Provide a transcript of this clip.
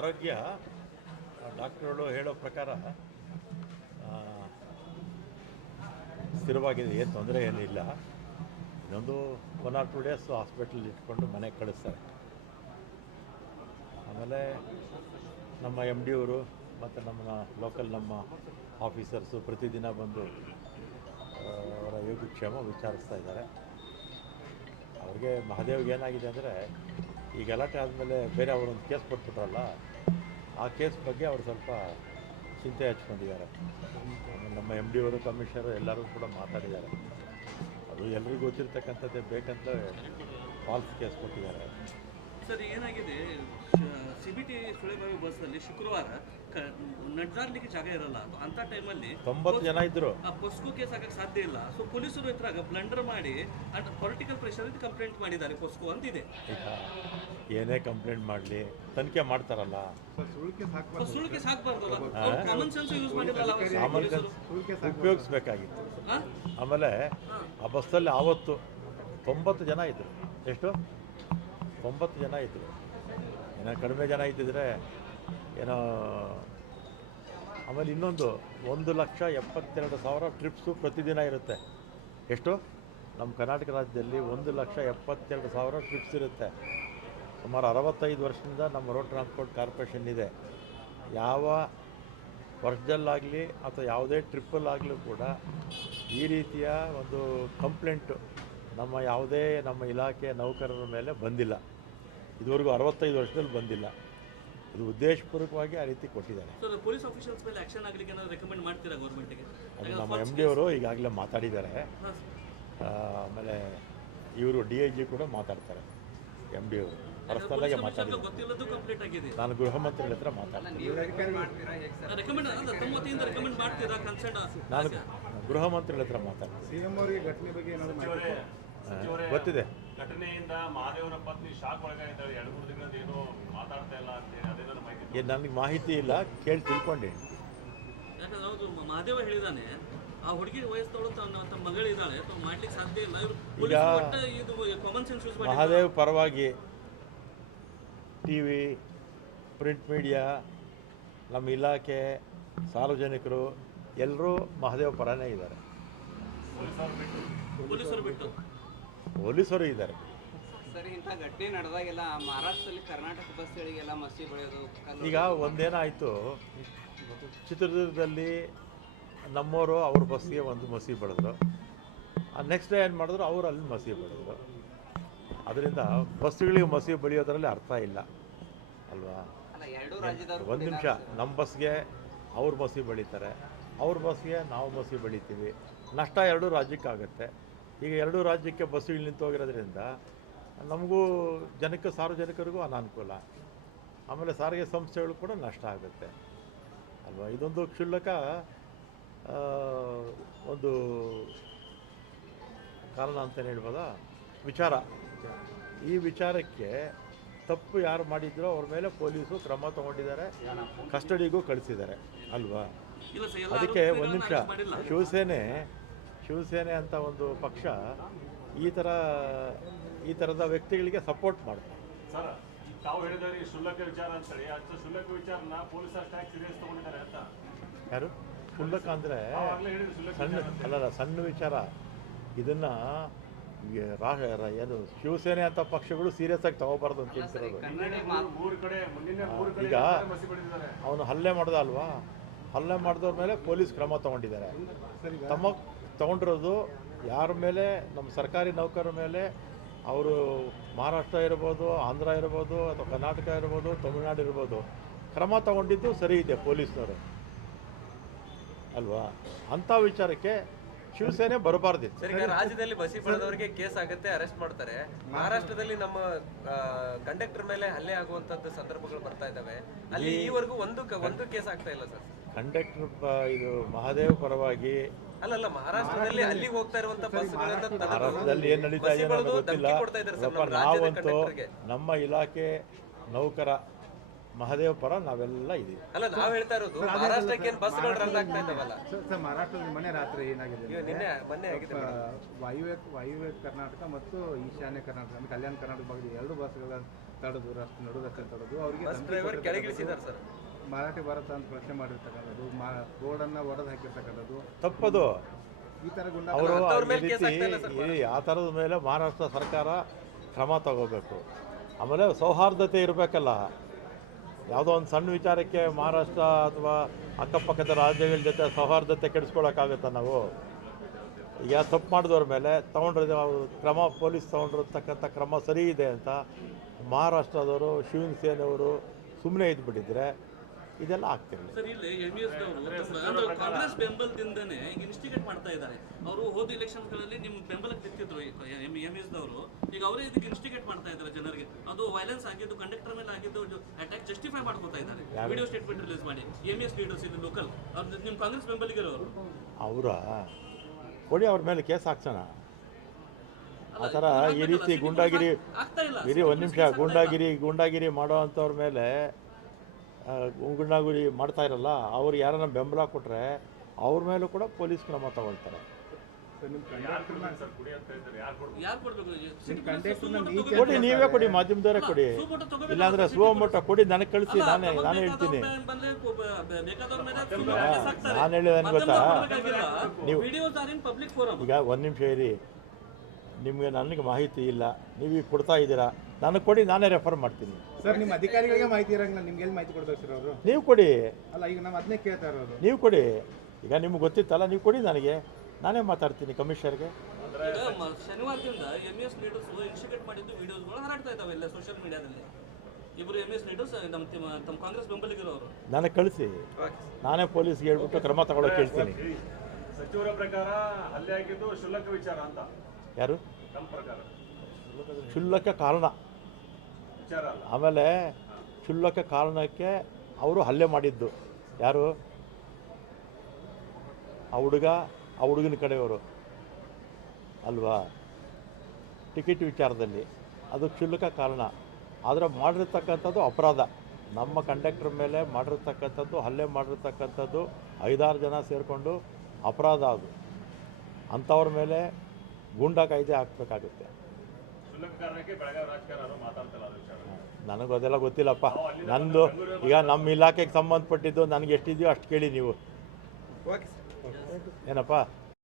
ಆರೋಗ್ಯ ಡಾಕ್ಟ್ರುಗಳು ಹೇಳೋ ಪ್ರಕಾರ ಸ್ಥಿರವಾಗಿದೆ, ಏನು ತೊಂದರೆ ಏನಿಲ್ಲ. ಇನ್ನೊಂದು one or two days hospital ಇಟ್ಕೊಂಡು ಮನೆಗೆ ಕಳಿಸ್ತಾರೆ. ಆಮೇಲೆ ನಮ್ಮ ಎಂ ಡಿ ಅವರು ಮತ್ತು ನಮ್ಮ ಲೋಕಲ್ ನಮ್ಮ ಆಫೀಸರ್ಸು ಪ್ರತಿದಿನ ಬಂದು ಅವರ ಯೋಗಕ್ಷೇಮ ವಿಚಾರಿಸ್ತಾ ಇದ್ದಾರೆ. ಅವ್ರಿಗೆ ಮಹಾದೇವ್ಗೆ ಏನಾಗಿದೆ ಅಂದರೆ ಈ ಗಲಾಟೆ ಆದಮೇಲೆ ಬೇರೆ ಅವರೊಂದು ಕೇಸ್ ಕೊಟ್ಬಿಟ್ರಲ್ಲ, ಆ ಕೇಸ್ ಬಗ್ಗೆ ಅವರು ಸ್ವಲ್ಪ ಚಿಂತೆ ಹಚ್ಕೊಂಡಿದ್ದಾರೆ. ನಮ್ಮ ಎಂ ಡಿ ಅವರು, ಕಮಿಷನರು ಎಲ್ಲರೂ ಕೂಡ ಮಾತಾಡಿದ್ದಾರೆ. ಅದು ಎಲ್ರಿಗೂ ಗೊತ್ತಿರ್ತಕ್ಕಂಥದ್ದೇ ಬೇಕಂತ ಫಾಲ್ಸ್ ಕೇಸ್ ಕೊಟ್ಟಿದ್ದಾರೆ. ಸರ್ ಏನಾಗಿದೆ? ಸಿ ಬಿ ಟಿ ಸುಳೆಬಾವಿ ಬಸ್ನಲ್ಲಿ ಶುಕ್ರವಾರ ಕ ನಡ್ದಾಡ್ಲಿಕ್ಕೆ ಜಾಗ ಇರಲ್ಲ. ಅಂತ ಟೈಮಲ್ಲಿ ತೊಂಬತ್ತು ಜನ ಇದ್ದರು ಆ ಪೊಸ್ಕೋ ಕೇಸ್ ಆಗಕ್ಕೆ ಸಾಧ್ಯ ಇಲ್ಲ. ಸೊ ಪೊಲೀಸರು ಹತ್ರ ಬ್ಲಂಡರ್ ಮಾಡಿ ಅಂಡ್ ಪೊಲಿಟಿಕಲ್ ಪ್ರೆಷರ್ ಅಂತ ಕಂಪ್ಲೇಂಟ್ ಮಾಡಿದ್ದಾರೆ ಪೊಸ್ಕೋ ಅಂತಿದೆ. ಈಗ ಏನೇ ಕಂಪ್ಲೇಂಟ್ ಮಾಡಲಿ ತನಿಖೆ ಮಾಡ್ತಾರಲ್ಲ. ಸುಳ್ಳು ಕೇಸ್ ಕಾಮನ್ ಸೆನ್ಸ್ ಯೂಸ್ ಮಾಡಿರಲ್ಲ ಕಾಮನ್ ಸೆನ್ಸ್ ಉಪಯೋಗಿಸ್ಬೇಕಾಗಿತ್ತು. ಆಮೇಲೆ ಆ ಬಸ್ಸಲ್ಲಿ ಆವತ್ತು ತೊಂಬತ್ತು ಜನ ಇದ್ದರು ಎಷ್ಟು? ತೊಂಬತ್ತು ಜನ ಇದ್ದರು ಏನೋ ಕಡಿಮೆ ಜನ ಇದ್ದಿದ್ರೆ ಏನೋ ಆಮೇಲೆ ಇನ್ನೊಂದು ಒಂದು ಲಕ್ಷ ಎಪ್ಪತ್ತೆರಡು ಸಾವಿರ ಟ್ರಿಪ್ಸು ಪ್ರತಿದಿನ ಇರುತ್ತೆ. ಎಷ್ಟು? ನಮ್ಮ ಕರ್ನಾಟಕ ರಾಜ್ಯದಲ್ಲಿ ಒಂದು ಲಕ್ಷ ಎಪ್ಪತ್ತೆರಡು ಸಾವಿರ ಟ್ರಿಪ್ಸ್ ಇರುತ್ತೆ. ಸುಮಾರು ಅರವತ್ತೈದು ವರ್ಷದಿಂದ ನಮ್ಮ ರೋಡ್ ಟ್ರಾನ್ಸ್ಪೋರ್ಟ್ ಕಾರ್ಪೊರೇಷನ್ ಇದೆ. ಯಾವ ವರ್ಷದಲ್ಲಾಗಲಿ ಅಥವಾ ಯಾವುದೇ ಟ್ರಿಪ್ಪಲ್ಲಾಗಲೂ ಕೂಡ ಈ ರೀತಿಯ ಒಂದು ಕಂಪ್ಲೇಂಟು ನಮ್ಮ ಯಾವುದೇ ನಮ್ಮ ಇಲಾಖೆ ನೌಕರರ ಮೇಲೆ ಬಂದಿಲ್ಲ. ಇದುವರೆಗೂ ಅರವತ್ತೈದು ವರ್ಷದಲ್ಲಿ ಬಂದಿಲ್ಲ. ಇದು ಉದ್ದೇಶಪೂರ್ವಕವಾಗಿ ಆ ರೀತಿ ಕೊಟ್ಟಿದ್ದಾರೆ. ಸೊ ಪೊಲೀಸ್ ಆಫೀಷಿಯಲ್ಸ್ ಮೇಲೆ ಆಕ್ಷನ್ ಆಗ್ಲಿಕ್ಕೆ ಏನಾದ್ರು ರೆಕಮೆಂಡ್ ಮಾಡ್ತೀರಾ ಗೌರ್ಮೆಂಟ್ಗೆ ಅದು ನಮ್ಮ ಎಂ ಡಿ ಅವರು ಈಗಾಗಲೇ ಮಾತಾಡಿದ್ದಾರೆ. ಆಮೇಲೆ ಇವರು ಡಿ ಐ ಜಿ ಕೂಡ ಮಾತಾಡ್ತಾರೆ. ಎಂ ಡಿ ಅವರು ಮಾತಾಡಿದ್ದಾರೆ. ಗೊತ್ತಿಲ್ಲದ್ದು ಕಂಪ್ಲೀಟ್ ಆಗಿದೆ. ನಾನು ಗೃಹ ಮಂತ್ರಿಗಳ ಹತ್ರ ಮಾತಾಡ್ತೀನಿ. ರೆಕಮೆಂಡ್ ಅಲ್ಲ ತಮ್ಮ ರೆಕಮೆಂಡ್ ಮಾಡ್ತೀರಾ ಕನ್ಸರ್ನ್ ನಾನು ಗೃಹ ಮಂತ್ರಿಗಳ ಹತ್ರ ಮಾತಾಡ್ತಾರೆ ಸಿಎಂ ಅವರಿಗೆ ಘಟನೆ ಬಗ್ಗೆ ಏನಾದ್ರು ಮಾಹಿತಿ ಗೊತ್ತಿದೆ. ಘಟನೆಯಿಂದ ಮಾದೇವರ ಪತ್ನಿ ಶಾಕ್ ಒಳಗಾಗಿದ್ದಾಳೆ ಎರಡು ಮೂರು ದಿನದಿಂದ ಏನೋ ಮಾತಾಡ್ತಾ ಇಲ್ಲ ಅಂತೇಳಿ ಅದೇನೋ ಮಾಹಿತಿ. ಏನು ನನಗೆ ಮಾಹಿತಿ ಇಲ್ಲ. ಕೇಳಿ ತಿಳ್ಕೊಂಡೆ. ಯಾಕಂದ್ರೆ ಹೌದು ಮಹಾದೇವ ಹೇಳಿದಾನೆ ಆ ಹುಡುಗಿ ವಯಸ್ಸು ತನ್ನ ತಮ್ಮ ಮಗಳಿದ್ದಾಳೆ ತಾವು ಮಾಡ್ಲಿಕ್ಕೆ ಸಾಧ್ಯ ಇಲ್ಲ. ಇವರು ಇದು ಕಾಮನ್ ಸೆನ್ಸ್ ಯೂಸ್ ಮಾಡಿ ಮಹಾದೇವ್ ಪರವಾಗಿ ಟಿ ವಿ ಪ್ರಿಂಟ್ ಮೀಡಿಯಾ ನಮ್ಮ ಇಲಾಖೆ ಸಾರ್ವಜನಿಕರು ಎಲ್ಲರೂ ಮಹಾದೇವ ಪರನೇ ಇದ್ದಾರೆ. ಪೊಲೀಸರು ಬಿಟ್ಟು. ಪೊಲೀಸರು ಇದ್ದಾರೆ. ಸರ್ ಇಂಥ ಘಟನೆ ನಡೆದಾಗೆಲ್ಲ ಮಹಾರಾಷ್ಟ್ರದಲ್ಲಿ ಕರ್ನಾಟಕ ಬಸ್ಗಳಿಗೆಲ್ಲ ಮಸಿ ಬೆಳೆಯೋದು ಕಲ್ಲು ಈಗ ಒಂದೇನಾಯಿತು ಚಿತ್ರದುರ್ಗದಲ್ಲಿ ನಮ್ಮವರು ಅವ್ರ ಬಸ್ಸಿಗೆ ಒಂದು ಮಸಿ ಬೆಳೆದ್ರು ನೆಕ್ಸ್ಟ್ ಡೇ ಏನು ಮಾಡಿದ್ರು ಅವರು ಅಲ್ಲಿ ಮಸಿ ಬೆಳೆದ್ರು ಅದರಿಂದ ಬಸ್ಗಳಿಗೆ ಮಸಿ ಬೆಳೆಯೋದ್ರಲ್ಲಿ ಅರ್ಥ ಇಲ್ಲ. ಅಲ್ವಾ? ಅಲ್ಲ ಎರಡೂ ರಾಜ್ಯದವರು ಒಂದು ನಿಮಿಷ ನಮ್ಮ ಬಸ್ಗೆ ಅವ್ರ ಬಸ್ಸಿಗೆ ಬೆಳೀತಾರೆ. ಅವ್ರ ಬಸ್ಗೆ ನಾವು ಬಸ್ಸಿಗೆ ಬೆಳಿತೀವಿ. ನಷ್ಟ ಎರಡೂ ರಾಜ್ಯಕ್ಕಾಗತ್ತೆ. ಈಗ ಎರಡೂ ರಾಜ್ಯಕ್ಕೆ ಬಸ್ಸುಗಳು ನಿಂತು ಹೋಗಿರೋದ್ರಿಂದ ನಮಗೂ ಜನಕ್ಕೆ ಸಾರ್ವಜನಿಕರಿಗೂ ಅನಾನುಕೂಲ. ಆಮೇಲೆ ಸಾರಿಗೆ ಸಂಸ್ಥೆಗಳು ಕೂಡ ನಷ್ಟ ಆಗುತ್ತೆ. ಅಲ್ವಾ? ಇದೊಂದು ಕ್ಷುಲ್ಲಕ ಒಂದು ಕಾರಣ ಅಂತಲೇ ಹೇಳ್ಬೋದಾ? ವಿಚಾರ. ಈ ವಿಚಾರಕ್ಕೆ ತಪ್ಪು ಯಾರು ಮಾಡಿದ್ರೋ ಅವ್ರ ಮೇಲೆ ಪೊಲೀಸು ಕ್ರಮ ತಗೊಂಡಿದ್ದಾರೆ. ಕಸ್ಟಡಿಗೂ ಕಳಿಸಿದ್ದಾರೆ. ಅಲ್ವಾ? ಅದಕ್ಕೆ ಒಂದು ನಿಮಿಷ. ಶಿವಸೇನೆ ಶಿವಸೇನೆ ಅಂತ ಒಂದು ಪಕ್ಷ ಈ ಥರ ಈ ಥರದ ವ್ಯಕ್ತಿಗಳಿಗೆ ಸಪೋರ್ಟ್ ಮಾಡ್ತಾರೆ ಸರ್ ತಾವು ಹೇಳಿದ್ರಿ ಶುಲ್ಕ ವಿಚಾರ ಅಂತೇಳಿ ಅಂತ ಶುಲ್ಕ ವಿಚಾರನ ಪೊಲೀಸ್ ಅಷ್ಟಾಗಿ ಸೀರಿಯಸ್ ತಗೊಂಡಿದ್ದಾರೆ ಅಂತ. ಯಾರು? ಕ್ಷುಲ್ಲಕ ಅಂದರೆ ಶುಲ್ಕ ಸಣ್ಣ ಅಲ್ಲಲ್ಲ ಸಣ್ಣ ವಿಚಾರ. ಇದನ್ನು ಏನು ಶಿವಸೇನೆ ಅಂತ ಪಕ್ಷಗಳು ಸೀರಿಯಸ್ ಆಗಿ ತಗೋಬಾರ್ದು ಅಂತ ಹೇಳ್ತಿರೋದು. ಕನ್ನಡ ಮಾತು ಕಡೆ ಮುಂದಿನ ಮೂರು ಕಡೆ ಈಗ ಅವನು ಹಲ್ಲೆ ಮಾಡ್ದ ಅಲ್ವಾ? ಹಲ್ಲೆ ಮಾಡಿದವ್ರ ಮೇಲೆ ಪೊಲೀಸ್ ಕ್ರಮ ತಗೊಂಡಿದ್ದಾರೆ. ತಮ್ಮ ತಗೊಂಡಿರೋದು ಯಾರ ಮೇಲೆ? ನಮ್ಮ ಸರ್ಕಾರಿ ನೌಕರರ ಮೇಲೆ. ಅವರು ಮಹಾರಾಷ್ಟ್ರ ಇರ್ಬೋದು ಆಂಧ್ರ ಇರ್ಬೋದು ಅಥವಾ ಕರ್ನಾಟಕ ಇರ್ಬೋದು ತಮಿಳ್ನಾಡು ಇರ್ಬೋದು. ಕ್ರಮ ತಗೊಂಡಿದ್ದು ಸರಿ ಇದೆ ಪೊಲೀಸ್ನವರು. ಅಲ್ವಾ? ಅಂಥ ವಿಚಾರಕ್ಕೆ ಶಿವಸೇನೆ ಬರಬಾರ್ದಿತ್ತು ಸರ್ ಈಗ ರಾಜ್ಯದಲ್ಲಿ ಬಸಿ ಪಡೆದವರಿಗೆ ಕೇಸ್ ಆಗುತ್ತೆ ಅರೆಸ್ಟ್ ಮಾಡ್ತಾರೆ. ಮಹಾರಾಷ್ಟ್ರದಲ್ಲಿ ನಮ್ಮ ಕಂಡಕ್ಟರ್ ಮೇಲೆ ಹಲ್ಲೆ ಆಗುವಂತದ್ದು ಸಂದರ್ಭಗಳು ಬರ್ತಾ ಇದಾವೆ ಅಲ್ಲಿ ಈವರೆಗೂ ಒಂದು ಕ- ಒಂದು ಕೇಸ್ ಆಗ್ತಾ ಇಲ್ಲ ಸರ್. ಕಂಡಕ್ಟರ್ ಇದು ಮಹಾದೇವ್ ಪರವಾಗಿ ಅಲ್ಲಲ್ಲ ಮಹಾರಾಷ್ಟ್ರದಲ್ಲಿ ಅಲ್ಲಿ ಹೋಗ್ತಾ ಇರುವಂತ ಮಹಾರಾಷ್ಟ್ರದಲ್ಲಿ ಏನು ನಡೀತಾ ಇದೆ ಬಸಿ ಅನ್ನೋದು ಗೊತ್ತಿಲ್ಲ. ಧಮ್ಕಿ ಕೊಡ್ತಾ ಇದ್ದಾರೆ ಸರ್ ನಮ್ಮ ರಾಜ್ಯದ ನಾವಂತೂ ನಮ್ಮ ಇಲಾಖೆ ನೌಕರ ಮಹಾದೇವ್ ಪರ ನಾವೆಲ್ಲ ಇದೀವಿ. ಅಲ್ಲ ನಾವ್ ಹೇಳ್ತಾ ಇರೋದು ಮಹಾರಾಷ್ಟ್ರಕ್ಕೆ ಏನ್ ಬಸ್ಗಳು ರನ್ ಆಗ್ತಾ ಇದಾವಲ್ಲ ಸರ್ ಸರ್ ಮಹಾರಾಷ್ಟ್ರದಲ್ಲಿ ಮೊನ್ನೆ ರಾತ್ರಿ ಏನಾಗಿದೆ ನಿನ್ನೆ ಮೊನ್ನೆ ಆಗಿದೆ ವಾಯುವ್ಯ ವಾಯುವ್ಯ ಕರ್ನಾಟಕ ಮತ್ತು ಈಶಾನ್ಯ ಕರ್ನಾಟಕ ಅಂದ್ರೆ ಕಲ್ಯಾಣ ಕರ್ನಾಟಕ ಭಾಗದ ಎರಡು ಬಸ್ಗಳ ತಡೆದು ರಸ್ತೆ ನಡು ರಸ್ತೆ ತಡೆದು ಅವರಿಗೆ ಬಸ್ ಡ್ರೈವರ್ ಕೆಳಗಿಳಿಸಿದ್ದಾರೆ ಸರ್. ಮರಾಠಿ ಭಾರತ ಅಂತ ಪ್ರಶ್ನೆ ಮಾಡಿರ್ತಕ್ಕಂಥದ್ದು ಬೋರ್ಡ್ ಅನ್ನ ಒಡೆದು ಹಾಕಿರ್ತಕ್ಕಂಥದ್ದು. ತಪ್ಪದು. ಈ ಥರ ಗುಂಡ ಅವರು ಮೇಲೆ ಕೇಸ್ ರೀತಿ ಇಲ್ಲ ಸರ್ ಈ ಆ ಥರದ ಮೇಲೆ ಮಹಾರಾಷ್ಟ್ರ ಸರ್ಕಾರ ಕ್ರಮ ತಗೋಬೇಕು. ಆಮೇಲೆ ಸೌಹಾರ್ದತೆ ಇರಬೇಕಲ್ಲ. ಯಾವುದೋ ಒಂದು ಸಣ್ಣ ವಿಚಾರಕ್ಕೆ ಮಹಾರಾಷ್ಟ್ರ ಅಥವಾ ಅಕ್ಕಪಕ್ಕದ ರಾಜ್ಯಗಳ ಜೊತೆ ಸೌಹಾರ್ದತೆ ಕೆಡಿಸ್ಕೊಳಕ್ಕಾಗುತ್ತ ನಾವು? ಈಗ ತಪ್ಪು ಮಾಡಿದವ್ರ ಮೇಲೆ ತೊಗೊಂಡ್ರೆ ಕ್ರಮ ಪೊಲೀಸ್ ತೊಗೊಂಡಿರ್ತಕ್ಕಂಥ ಕ್ರಮ ಸರಿ ಇದೆ ಅಂತ ಮಹಾರಾಷ್ಟ್ರದವರು ಶಿವಸೇನೆಯವರು ಸುಮ್ಮನೆ ಇದ್ಬಿಟ್ಟಿದ್ರೆ ಇದೆಲ್ಲ ಆಗ್ತಿರಲಿಲ್ಲ ಸರ್ ಇಲ್ಲಿ ಎಂ ಎಸ್ ದವರು ಕಾಂಗ್ರೆಸ್ ಬೆಂಬಲದಿಂದನೇ ಈಗ ಇನ್ಸ್ಟಿಗೇಟ್ ಮಾಡ್ತಾ ಇದ್ದಾರೆ. ಅವರು ಹೋದ elections ಗಳಲ್ಲಿ ನಿಮ್ಮ ಬೆಂಬಲಕ್ಕೆ ನಿಂತಿದ್ರು ಎಂ ಎಸ್ ದವರು. ಈಗ ಅವರೇ ಇದಕ್ಕೆ ಇನ್ಸ್ಟಿಗೇಟ್ ಮಾಡ್ತಾ ಇದ್ದಾರೆ ಜನರಿಗೆ. ಅದು ವೈಲೆನ್ಸ್ ಆಗಿದ್ದು ಕಂಡಕ್ಟರ್ ಮೇಲೆ ಆಗಿದ್ದು ಅಟ್ಯಾಕ್ ಜಸ್ಟಿಫೈ ಮಾಡ್ಕೋತಾ ಇದ್ದಾರೆ. ವಿಡಿಯೋ ಸ್ಟೇಟ್ಮೆಂಟ್ ರಿಲೀಸ್ ಮಾಡಿ. ಎಂ ಎಸ್ ಲೀಡರ್ಸ್ ಇದು ಲೋಕಲ್ ಅವ್ರು ನಿಮ್ಮ ಕಾಂಗ್ರೆಸ್ ಬೆಂಬಲಿಗರವರು ಅವರ. ಕೊಡಿ ಅವ್ರ ಮೇಲೆ ಕೇಸ್ ಹಾಕ್ಸೋಣ. ಆ ಥರ ಈ ರೀತಿ ಗುಂಡಾಗಿರಿ ಆಗ್ತಾ ಇಲ್ಲ. ಇರಿ ಒಂದು ನಿಮಿಷ ಗುಂಡಾಗಿರಿ ಗುಂಡಾಗಿರಿ ಮಾಡೋ ಅಂಥವ್ರ ಮೇಲೆ ಆ, ಗುಂಡಾಗಿರಿ ಮಾಡ್ತಾ ಇರಲ್ಲ ಅವ್ರು ಯಾರನ್ನ ಬೆಂಬಲ ಕೊಟ್ಟರೆ ಅವ್ರ ಮೇಲೂ ಕೂಡ ಪೊಲೀಸ್ ಕ್ರಮ ತಗೊಳ್ತಾರೆ. ನಿಮ್ಮ ಯಾರು ಸರ್? ಕುಡಿ ಅಂತ ಇದ್ದಾರೆ ಯಾರು ಕೊಡ್ಬೇಕು? ಯಾರು ಕೊಡ್ಬೇಕು? ಕಂಡಕ್ಟರ್ನ ಸುಮೋಟೋ ನೀಚ ಕೊಡಿ ನೀವೇ ಕೊಡಿ ಮಾಧ್ಯಮದವರೇ ಕೊಡಿ. ಇಲ್ಲಾಂದ್ರೆ ಸುವಮೊಟ್ಟ ಕೊಡಿ ನನಗೆ ಕಳಿಸಿ ನಾನೇ ನಾನು ಹೇಳ್ತೀನಿ. ನಾನು ಹೇಳಿದ ಗೊತ್ತಾ? ನೀವು- ಈಗ ಒಂದು ನಿಮಿಷ ಇರಿ. ನಿಮಗೆ ನನಗೆ ಮಾಹಿತಿ ಇಲ್ಲ. ನೀವು ಈಗ ಕೊಡ್ತಾ ಇದ್ದೀರಾ. ನನಗೆ ಕೊಡಿ ನಾನೇ ರೆಫರ್ ಮಾಡ್ತೀನಿ. ಸರ್ ನಿಮ್ಮ ಅಧಿಕಾರಿಗಳಿಗೆ ಮಾಹಿತಿ ಇರಂಗಿಲ್ಲ ನಿಮ್ಗೆ ಎಲ್ಲಿ ಮಾಹಿತಿ ಕೊಡ್ಬೇಕು ಸರ್ ಅವರು? ನೀವು ಕೊಡಿ. ಅಲ್ಲ ಈಗ ನಾವು ಅದನ್ನೇ ಕೇಳ್ತಾ ಇರೋದು. ನೀವು ಕೊಡಿ. ಈಗ ನಿಮ್ಗೆ ಗೊತ್ತಿತ್ತಲ್ಲ ನೀವು ಕೊಡಿ ನನಗೆ. ನಾನೇ ಮಾತಾಡ್ತೀನಿ ಕಮಿಷನರ್ಗೆ. ಶನಿವಾರದಿಂದ ಎಂ ಎಸ್ ಲೀಡರ್ಸ್ ಇನ್ಸ್ಟಿಗೇಟ್ ಮಾಡಿದ್ದು ವಿಡಿಯೋಸ್ಗಳು ಹರಡ್ತಾ ಇದ್ದಾವೆ ಎಲ್ಲ ಸೋಷಿಯಲ್ ಮೀಡಿಯಾದಲ್ಲಿ ಇಬ್ಬರು ಎಂ ಎಸ್ ಲೀಡರ್ಸ್ ನಮ್ಮ ತಿಮ್ಮ- ಕಾಂಗ್ರೆಸ್ ಬೆಂಬಲಿಗರವರು. ನನಗೆ ಕಳಿಸಿ. ನಾನೇ ಪೊಲೀಸ್ಗೆ ಹೇಳ್ಬಿಟ್ಟು ಕ್ರಮ ತಗೊಳಕ್ಕೆ ಹೇಳ್ತೀನಿ. ಸಚಿವರ ಪ್ರಕಾರ ಹಲ್ಲೆ ಆಗಿದ್ದು ಶುಲ್ಕ ವಿಚಾರ ಅಂತ. ಯಾರು? ನಮ್ಮ ಪ್ರಕಾರ. ಶುಲ್ಲಕ ಕಾರಣ. ಆಮೇಲೆ ಕ್ಷುಲ್ಲಕ ಕಾರಣಕ್ಕೆ ಅವರು ಹಲ್ಲೆ ಮಾಡಿದ್ದು. ಯಾರು? ಆ ಹುಡುಗ, ಆ ಹುಡುಗನ ಕಡೆಯವರು. ಅಲ್ವಾ? ಟಿಕೆಟ್ ವಿಚಾರದಲ್ಲಿ. ಅದು ಕ್ಷುಲ್ಲಕ ಕಾರಣ. ಆದರೆ ಮಾಡಿರ್ತಕ್ಕಂಥದ್ದು ಅಪರಾಧ. ನಮ್ಮ ಕಂಡಕ್ಟರ್ ಮೇಲೆ ಮಾಡಿರ್ತಕ್ಕಂಥದ್ದು, ಹಲ್ಲೆ ಮಾಡಿರ್ತಕ್ಕಂಥದ್ದು ಐದಾರು ಜನ ಸೇರಿಕೊಂಡು ಅಪರಾಧ ಅದು. ಅಂಥವ್ರ ಮೇಲೆ ಗೂಂಡಾ ಕಾಯ್ದೆ ಹಾಕಬೇಕಾಗುತ್ತೆ. ನನಗೂ ಅದೆಲ್ಲ ಗೊತ್ತಿಲ್ಲಪ್ಪ. ನಂದು ಈಗ ನಮ್ಮ ಇಲಾಖೆಗೆ ಸಂಬಂಧಪಟ್ಟಿದ್ದು ನನಗೆ ಎಷ್ಟಿದೆಯೋ ಅಷ್ಟು ಕೇಳಿ ನೀವು. Okay sir. ಏನಪ್ಪ?